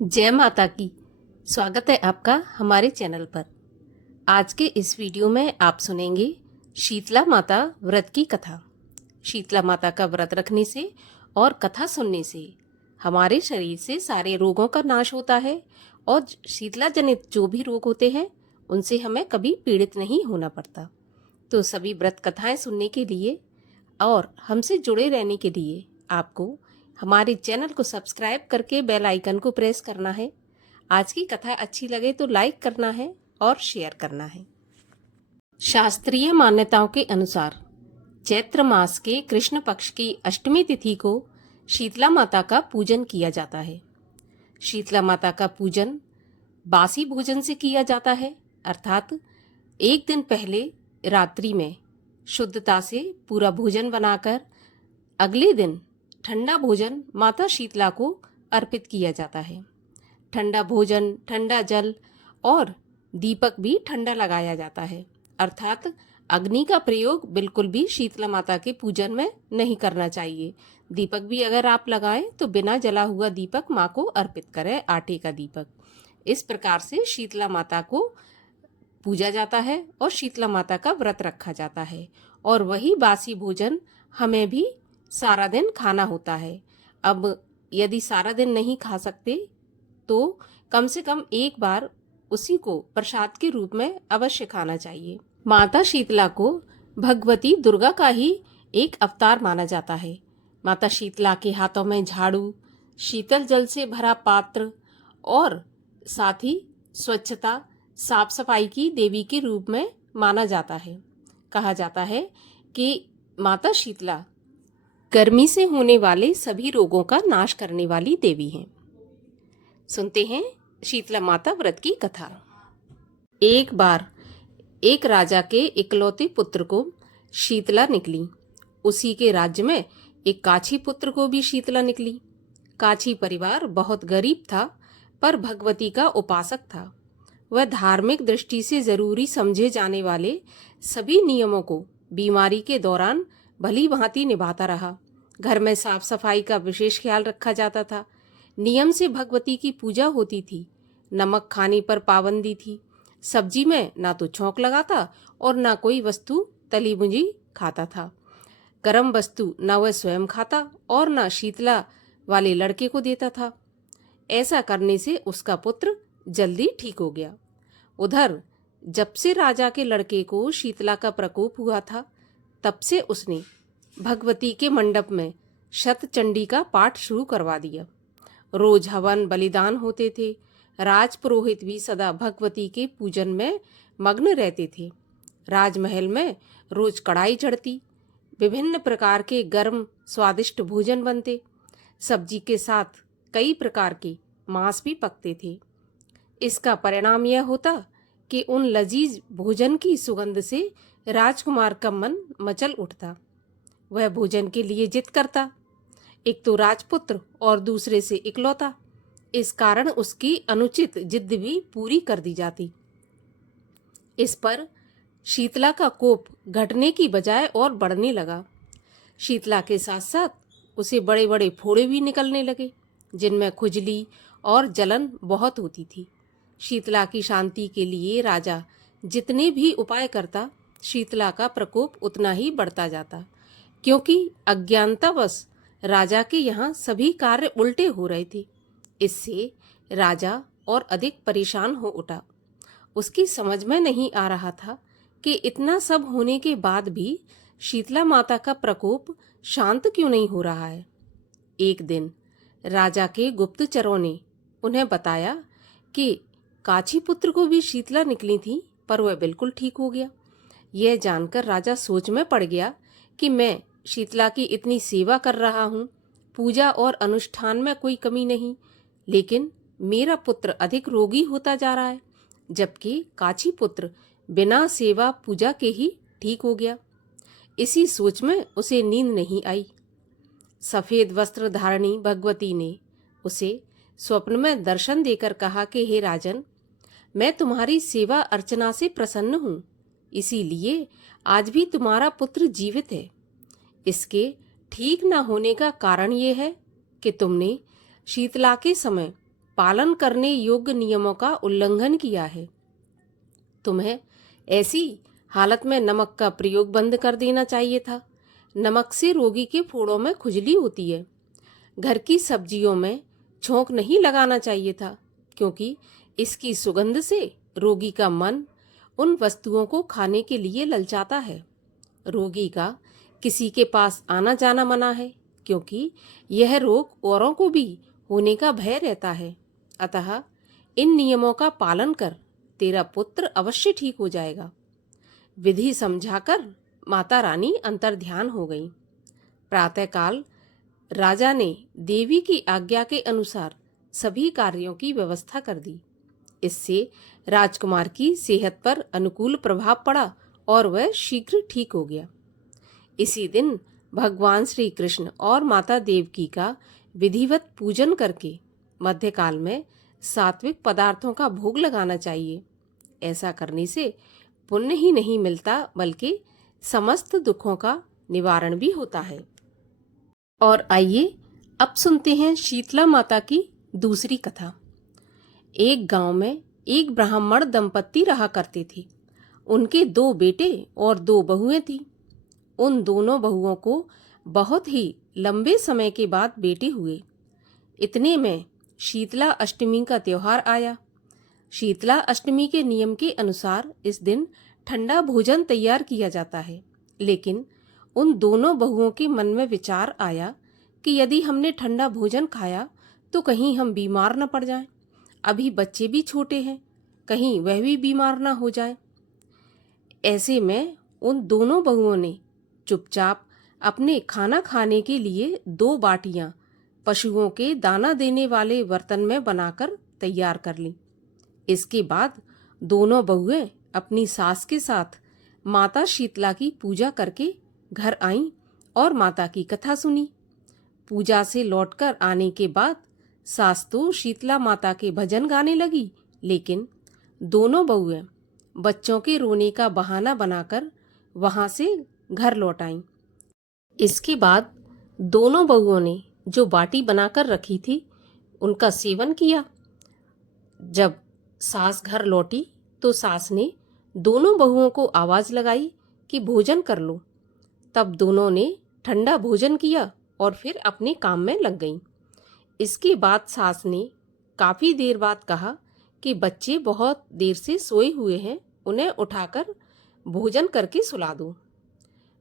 जय माता की। स्वागत है आपका हमारे चैनल पर। आज के इस वीडियो में आप सुनेंगे शीतला माता व्रत की कथा। शीतला माता का व्रत रखने से और कथा सुनने से हमारे शरीर से सारे रोगों का नाश होता है और शीतला जनित जो भी रोग होते हैं उनसे हमें कभी पीड़ित नहीं होना पड़ता। तो सभी व्रत कथाएं सुनने के लिए और हमसे जुड़े रहने के लिए आपको हमारे चैनल को सब्सक्राइब करके बेल आइकन को प्रेस करना है। आज की कथा अच्छी लगे तो लाइक करना है और शेयर करना है। शास्त्रीय मान्यताओं के अनुसार चैत्र मास के कृष्ण पक्ष की अष्टमी तिथि को शीतला माता का पूजन किया जाता है। शीतला माता का पूजन बासी भोजन से किया जाता है, अर्थात एक दिन पहले रात्रि में शुद्धता से पूरा भोजन बनाकर अगले दिन ठंडा भोजन माता शीतला को अर्पित किया जाता है। ठंडा भोजन, ठंडा जल और दीपक भी ठंडा लगाया जाता है, अर्थात अग्नि का प्रयोग बिल्कुल भी शीतला माता के पूजन में नहीं करना चाहिए। दीपक भी अगर आप लगाएं तो बिना जला हुआ दीपक माँ को अर्पित करें, आटे का दीपक। इस प्रकार से शीतला माता को पूजा जाता है और शीतला माता का व्रत रखा जाता है। और वही बासी भोजन हमें भी सारा दिन खाना होता है। अब यदि सारा दिन नहीं खा सकते तो कम से कम एक बार उसी को प्रसाद के रूप में अवश्य खाना चाहिए। माता शीतला को भगवती दुर्गा का ही एक अवतार माना जाता है। माता शीतला के हाथों में झाड़ू, शीतल जल से भरा पात्र और साथ ही स्वच्छता, साफ सफाई की देवी के रूप में माना जाता है। कहा जाता है कि माता शीतला गर्मी से होने वाले सभी रोगों का नाश करने वाली देवी हैं। सुनते हैं शीतला माता व्रत की कथा। एक बार एक राजा के इकलौते पुत्र को शीतला निकली। उसी के राज्य में एक काछी पुत्र को भी शीतला निकली। काछी परिवार बहुत गरीब था पर भगवती का उपासक था। वह धार्मिक दृष्टि से जरूरी समझे जाने वाले सभी नियमों को बीमारी के दौरान भली भांति निभाता रहा। घर में साफ सफाई का विशेष ख्याल रखा जाता था। नियम से भगवती की पूजा होती थी। नमक खाने पर पाबंदी थी। सब्जी में ना तो छौंक लगाता और ना कोई वस्तु तली भुनी खाता था। गर्म वस्तु ना वह स्वयं खाता और ना शीतला वाले लड़के को देता था। ऐसा करने से उसका पुत्र जल्दी ठीक हो गया। उधर जब से राजा के लड़के को शीतला का प्रकोप हुआ था तब से उसने भगवती के मंडप में शतचंडी का पाठ शुरू करवा दिया। रोज हवन बलिदान होते थे। राजपुरोहित भी सदा भगवती के पूजन में मग्न रहते थे। राजमहल में रोज कढ़ाई चढ़ती, विभिन्न प्रकार के गर्म स्वादिष्ट भोजन बनते। सब्जी के साथ कई प्रकार के मांस भी पकते थे। इसका परिणाम यह होता कि उन लजीज भोजन की सुगंध से राजकुमार का मन मचल उठता। वह भोजन के लिए जिद करता, एक तो राजपुत्र और दूसरे से इकलौता। इस कारण उसकी अनुचित जिद भी पूरी कर दी जाती। इस पर शीतला का कोप घटने की बजाय और बढ़ने लगा। शीतला के साथ साथ उसे बड़े बड़े फोड़े भी निकलने लगे जिनमें खुजली और जलन बहुत होती थी। शीतला की शांति के लिए राजा जितने भी उपाय करता, शीतला का प्रकोप उतना ही बढ़ता जाता, क्योंकि अज्ञानतावश राजा के यहाँ सभी कार्य उल्टे हो रहे थे। इससे राजा और अधिक परेशान हो उठा। उसकी समझ में नहीं आ रहा था कि इतना सब होने के बाद भी शीतला माता का प्रकोप शांत क्यों नहीं हो रहा है। एक दिन राजा के गुप्तचरों ने उन्हें बताया कि काछी पुत्र को भी शीतला निकली थी पर वह बिल्कुल ठीक हो गया। यह जानकर राजा सोच में पड़ गया कि मैं शीतला की इतनी सेवा कर रहा हूँ, पूजा और अनुष्ठान में कोई कमी नहीं, लेकिन मेरा पुत्र अधिक रोगी होता जा रहा है, जबकि काछी पुत्र बिना सेवा पूजा के ही ठीक हो गया। इसी सोच में उसे नींद नहीं आई। सफेद वस्त्र धारणी भगवती ने उसे स्वप्न में दर्शन देकर कहा कि हे राजन, मैं तुम्हारी सेवा अर्चना से प्रसन्न हूँ, इसीलिए आज भी तुम्हारा पुत्र जीवित है। इसके ठीक न होने का कारण ये है कि तुमने शीतला के समय पालन करने योग्य नियमों का उल्लंघन किया है। तुम्हें ऐसी हालत में नमक का प्रयोग बंद कर देना चाहिए था। नमक से रोगी के फोड़ों में खुजली होती है। घर की सब्जियों में छोंक नहीं लगाना चाहिए था, क्योंकि इसकी सुगंध से रोगी का मन उन वस्तुओं को खाने के लिए ललचाता है। रोगी का किसी के पास आना जाना मना है, क्योंकि यह रोग औरों को भी होने का भय रहता है। अतः इन नियमों का पालन कर, तेरा पुत्र अवश्य ठीक हो जाएगा। विधि समझाकर माता रानी अंतर्ध्यान हो गई। प्रातःकाल राजा ने देवी की आज्ञा के अनुसार सभी कार्यों की व्यवस्था कर दी। इससे राजकुमार की सेहत पर अनुकूल प्रभाव पड़ा और वह शीघ्र ठीक हो गया। इसी दिन भगवान श्री कृष्ण और माता देवकी का विधिवत पूजन करके मध्यकाल में सात्विक पदार्थों का भोग लगाना चाहिए। ऐसा करने से पुण्य ही नहीं मिलता, बल्कि समस्त दुखों का निवारण भी होता है। और आइए अब सुनते हैं शीतला माता की दूसरी कथा। एक गांव में एक ब्राह्मण दंपत्ति रहा करते थे। उनके 2 बेटे और 2 बहुएं थीं। उन दोनों बहुओं को बहुत ही लंबे समय के बाद बेटे हुए। इतने में शीतला अष्टमी का त्योहार आया। शीतला अष्टमी के नियम के अनुसार इस दिन ठंडा भोजन तैयार किया जाता है। लेकिन उन दोनों बहुओं के मन में विचार आया कि यदि हमने ठंडा भोजन खाया तो कहीं हम बीमार न पड़ जाएं। अभी बच्चे भी छोटे हैं, कहीं वह भी बीमार न हो जाए। ऐसे में उन दोनों बहुओं ने चुपचाप अपने खाना खाने के लिए 2 बाटियां पशुओं के दाना देने वाले बर्तन में बनाकर तैयार कर लीं। इसके बाद दोनों बहुएं अपनी सास के साथ माता शीतला की पूजा करके घर आईं और माता की कथा सुनी। पूजा से लौटकर आने के बाद सास तो शीतला माता के भजन गाने लगी, लेकिन दोनों बहुएं बच्चों के रोने का बहाना बनाकर वहां से घर लौट आईं। इसके बाद दोनों बहुओं ने जो बाटी बनाकर रखी थी उनका सेवन किया। जब सास घर लौटी तो सास ने दोनों बहुओं को आवाज लगाई कि भोजन कर लो। तब दोनों ने ठंडा भोजन किया और फिर अपने काम में लग गईं। इसके बाद सास ने काफी देर बाद कहा कि बच्चे बहुत देर से सोए हुए हैं, उन्हें उठाकर भोजन करके सुला दो।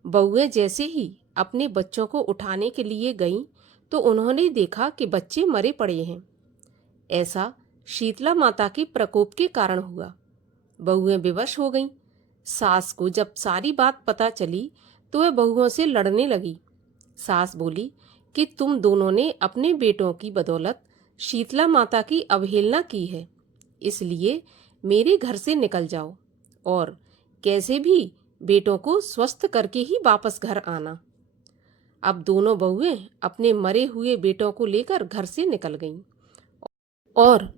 बहुएं जैसे ही अपने बच्चों को उठाने के लिए गईं तो उन्होंने देखा कि बच्चे मरे पड़े हैं। ऐसा शीतला माता के प्रकोप के कारण हुआ। बहुएं बेवश हो गईं। सास को जब सारी बात पता चली तो वह बहुओं से लड़ने लगी। सास बोली कि तुम दोनों ने अपने बेटों की बदौलत शीतला माता की अवहेलना की है, इसलिए मेरे घर से निकल जाओ और कैसे भी बेटों को स्वस्थ करके ही वापस घर आना। अब दोनों बहुएं अपने मरे हुए बेटों को लेकर घर से निकल गईं और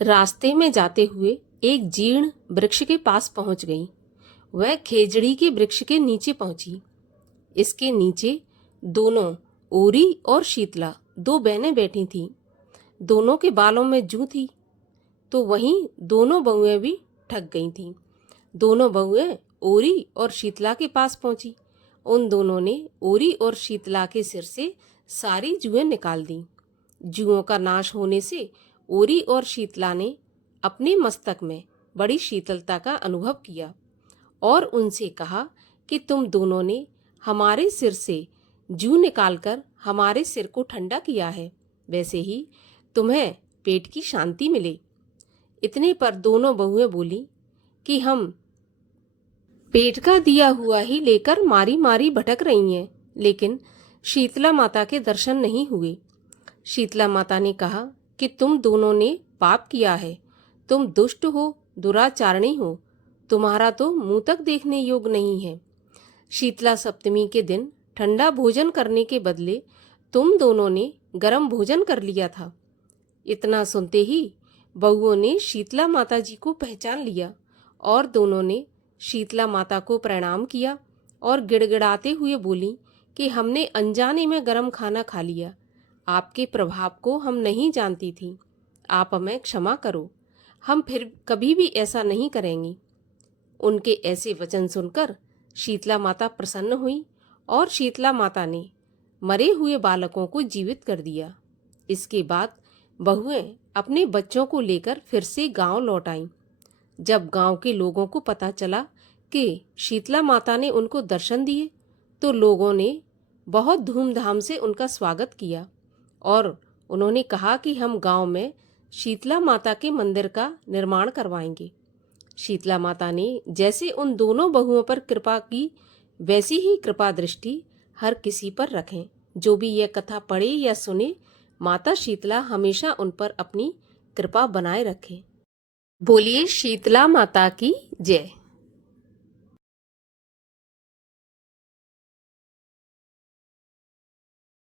रास्ते में जाते हुए एक जीर्ण वृक्ष के पास पहुंच गईं। वह खेजड़ी के वृक्ष के नीचे पहुंची। इसके नीचे दोनों ओरी और शीतला 2 बहनें बैठी थीं। दोनों के बालों में जूं थी, तो वहीं दोनों बहुएं भी ठग गई थीं। दोनों बहुएं ओरी और शीतला के पास पहुंची। उन दोनों ने ओरी और शीतला के सिर से सारी जुएं निकाल दी। जुओं का नाश होने से ओरी और शीतला ने अपने मस्तक में बड़ी शीतलता का अनुभव किया और उनसे कहा कि तुम दोनों ने हमारे सिर से जूं निकालकर हमारे सिर को ठंडा किया है, वैसे ही तुम्हें पेट की शांति मिले। इतने पर दोनों बहुएं बोली कि हम पेट का दिया हुआ ही लेकर मारी मारी भटक रही हैं, लेकिन शीतला माता के दर्शन नहीं हुए। शीतला माता ने कहा कि तुम दोनों ने पाप किया है, तुम दुष्ट हो, दुराचारणी हो, तुम्हारा तो मुंह तक देखने योग्य नहीं है। शीतला सप्तमी के दिन ठंडा भोजन करने के बदले तुम दोनों ने गर्म भोजन कर लिया था। इतना सुनते ही बहुओं ने शीतला माता जी को पहचान लिया और दोनों ने शीतला माता को प्रणाम किया और गिड़गिड़ाते हुए बोली कि हमने अनजाने में गर्म खाना खा लिया, आपके प्रभाव को हम नहीं जानती थी। आप हमें क्षमा करो, हम फिर कभी भी ऐसा नहीं करेंगी। उनके ऐसे वचन सुनकर शीतला माता प्रसन्न हुई और शीतला माता ने मरे हुए बालकों को जीवित कर दिया। इसके बाद बहुएं अपने बच्चों को लेकर फिर से गांव लौट आईं। जब गांव के लोगों को पता चला कि शीतला माता ने उनको दर्शन दिए तो लोगों ने बहुत धूमधाम से उनका स्वागत किया और उन्होंने कहा कि हम गांव में शीतला माता के मंदिर का निर्माण करवाएंगे। शीतला माता ने जैसे उन दोनों बहुओं पर कृपा की, वैसी ही कृपा दृष्टि हर किसी पर रखें। जो भी यह कथा पढ़े या सुने, माता शीतला हमेशा उन पर अपनी कृपा बनाए रखे। बोलिए शीतला माता की जय।